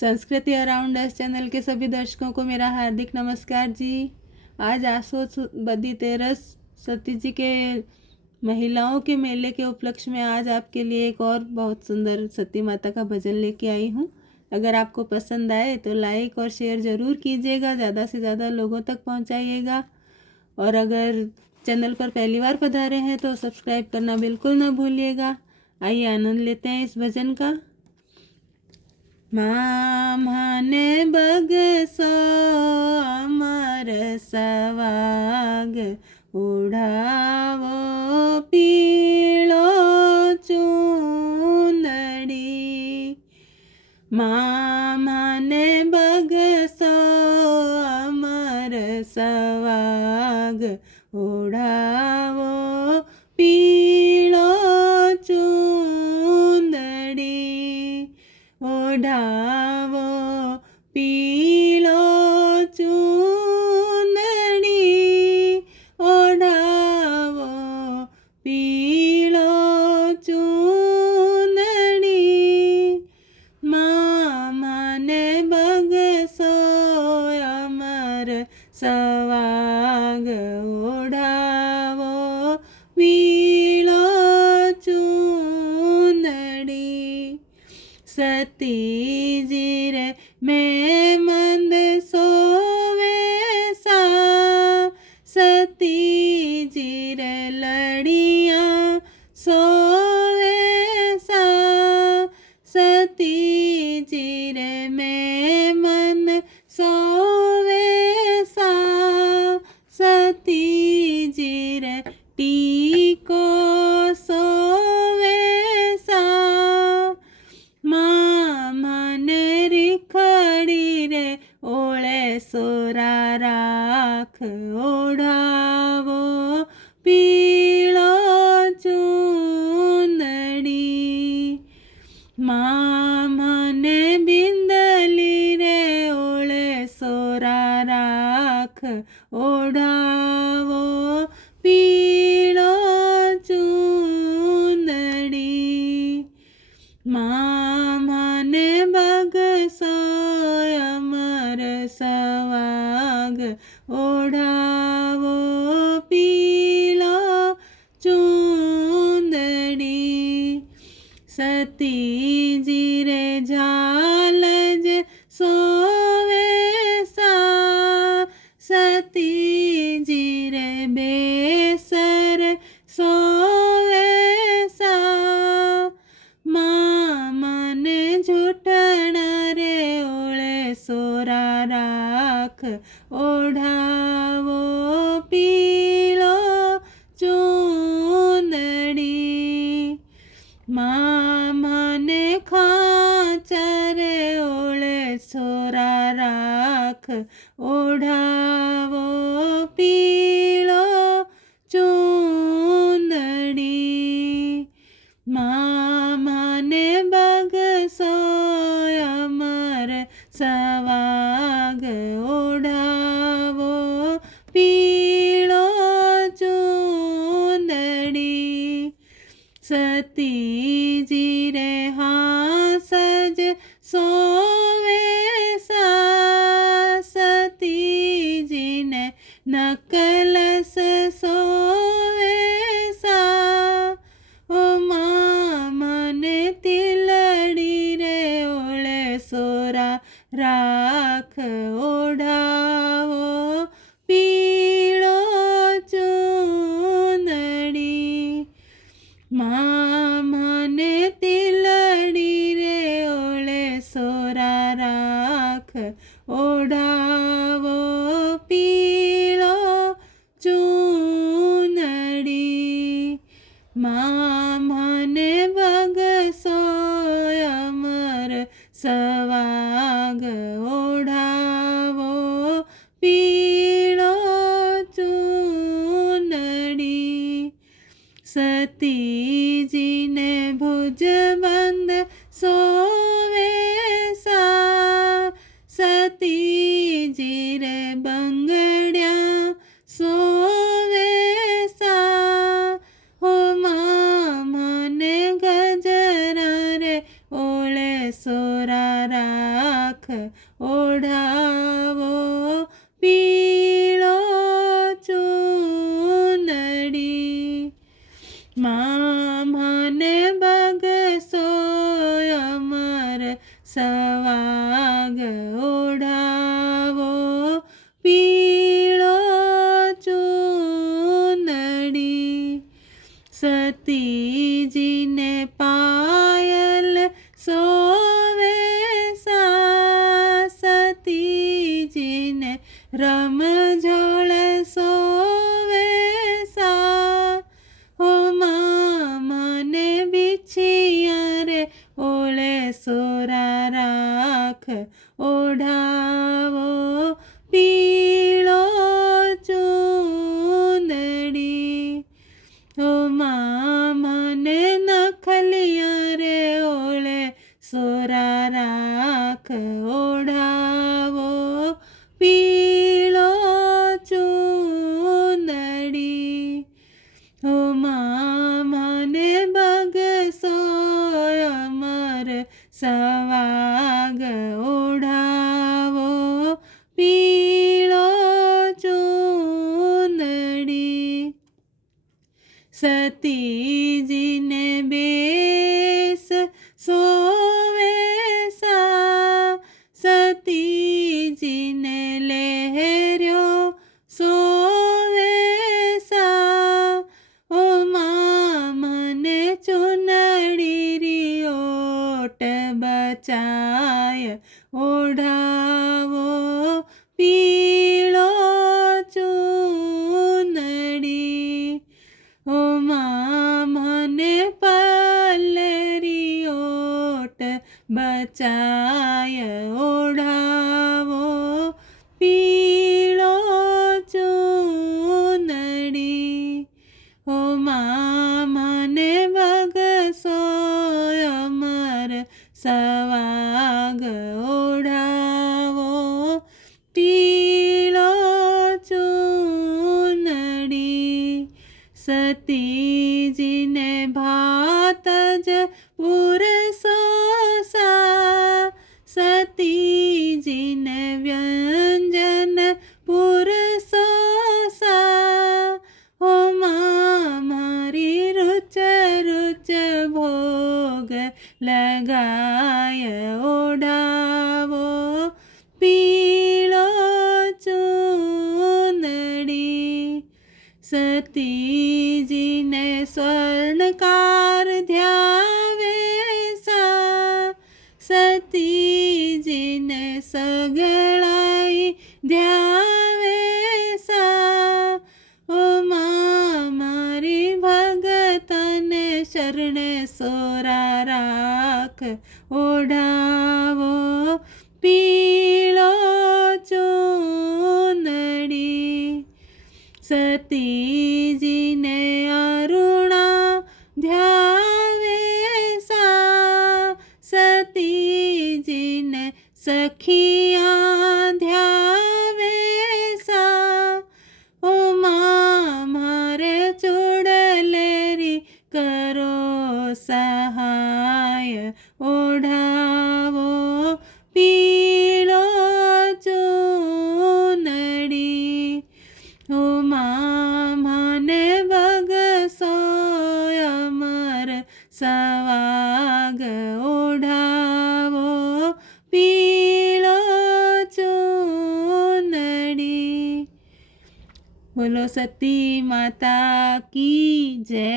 संस्कृति around us channel के सभी दर्शकों को मेरा हार्दिक नमस्कार जी। आज आसो बदी तेरस सती जी के महिलाओं के मेले के उपलक्ष्य में आज आपके लिए एक और बहुत सुंदर सती माता का भजन लेके आई हूँ। अगर आपको पसंद आए तो लाइक और शेयर ज़रूर कीजिएगा, ज़्यादा से ज़्यादा लोगों तक पहुँचाइएगा। और अगर चैनल पर पहली बार पधारे हैं तो सब्सक्राइब करना बिल्कुल ना भूलिएगा। आइए आनंद लेते हैं इस भजन का। माने बगसो अमर सवाग उड़ावो पीलो चूंदड़ी। माने बगसो अमर सवाग उड़ावो पीलो चूंदड़ी। ओढ़ावो पीलो चूंदड़ी, ओढ़ावो पीलो चूंदड़ी। माने बगसो अमर सवाग ओढ़ावो पीलो चूंदड़ी। सती जी रे मैं मंद सोवे सा, सती जी रे लड़िया सोवे सा, सती जी रे मैं मन सोवे सा, सती जी रे टीको सोवे सा। माने रिखड़ी रे ओले सोरा राख ओढ़ावो पीलो चूंदड़ी। माने बिंदली रे ओले सोरा राख ओढ़ावो पीलो चूंदड़ी। माने बगसो अमर सवाग ओढ़ावो पीलो चूंदड़ी। सती जी रे झालज सोवे सा, सती जी रे बेसर सोवे सा। माने झूठण रे ओले सोरा राख ओढ़ावो पीलो चूंदड़ी। माने खाचर ओले सोरा राख ओढ़ावो पीलो चूंदड़ी। माने बगसो अमर सवाग ओढ़ावो पीलो चूंदड़ी। सती जी रे हासज सोवे सा, सती जी ने नकलस सोवे सा। ओ माने तिलड़ी रे ओले सोरा राख ओढ़ावो पीलो चूंदड़ी। माने तिलड़ी रे ओले सोरा राख ओढ़ावो पीलो चूंदड़ी। माने बगसो अमर सवाग ओढ़ावो पीलो चूंदड़ी। सती जी ने भुज बंद सोवे सा, सती जी रे बंगड़िया सोवे सा। हो माने गजरा रे ओले सोरा રાખ ઓઢાવો પીળો ચૂંદડી મને બગસો અમર સવાગ ઓઢાવો પીળો ચૂંદડી સતીજીને પાયલ સોવે સા સતીજીને રમઝોળ સોવે સા ઓ મને બિછિયા રે ઓળે સોરા રાખ ઓઢાવો પીળો ચૂંદડી ઓ મને નખલિયા રે ઓળે સોરા રાખ ઓઢાવો પીળો ચૂંદડી ઓ મને બગસો અમર સવાગ ઓઢાવો પીળો ચૂંદડી સતીજીને બેસ સોવે સા સતીજીને લહેર્યો સોવે સા ઓ મને ચૂંદડી રીઓટ બચાય ઓઢાવો પીળો ચૂંદડી ઓ મને પલ્લરીઓટ બચાય ઓઢાવો પીળો ચૂંદડી ઓ મને બગસો અમર સવાગ ઓઢાવો પીળો ચૂંદડી સતીજીને ભાત જ પુરસો સા સતીજીને વ્યંજન પુરસો સા ઓ મારી રુચ રુચ ભોગ લગાય ઓઢાવો પીળો ચૂંદડી સતીજીને સ્વર્ણકાર ધ્યાવે સા સતીજીને સગળાઈ ધ્યાવે સા ઓ મારી ભગતને શરણે સોરા રાખ ઓઢાવો પીળો ચૂંદડી સતીજીને અરુણા ધ્યાવે સા સતીજીને સખિયા ધ્યાવે સા ઓ મારે ચૂડલેરી કરો સહાય ઓઢાવો પીળો ચૂંદડી ઓ મને બગસો અમર સવાગ ઓઢાવો પીળો ચૂંદડી બોલો સતી માતા કી જય।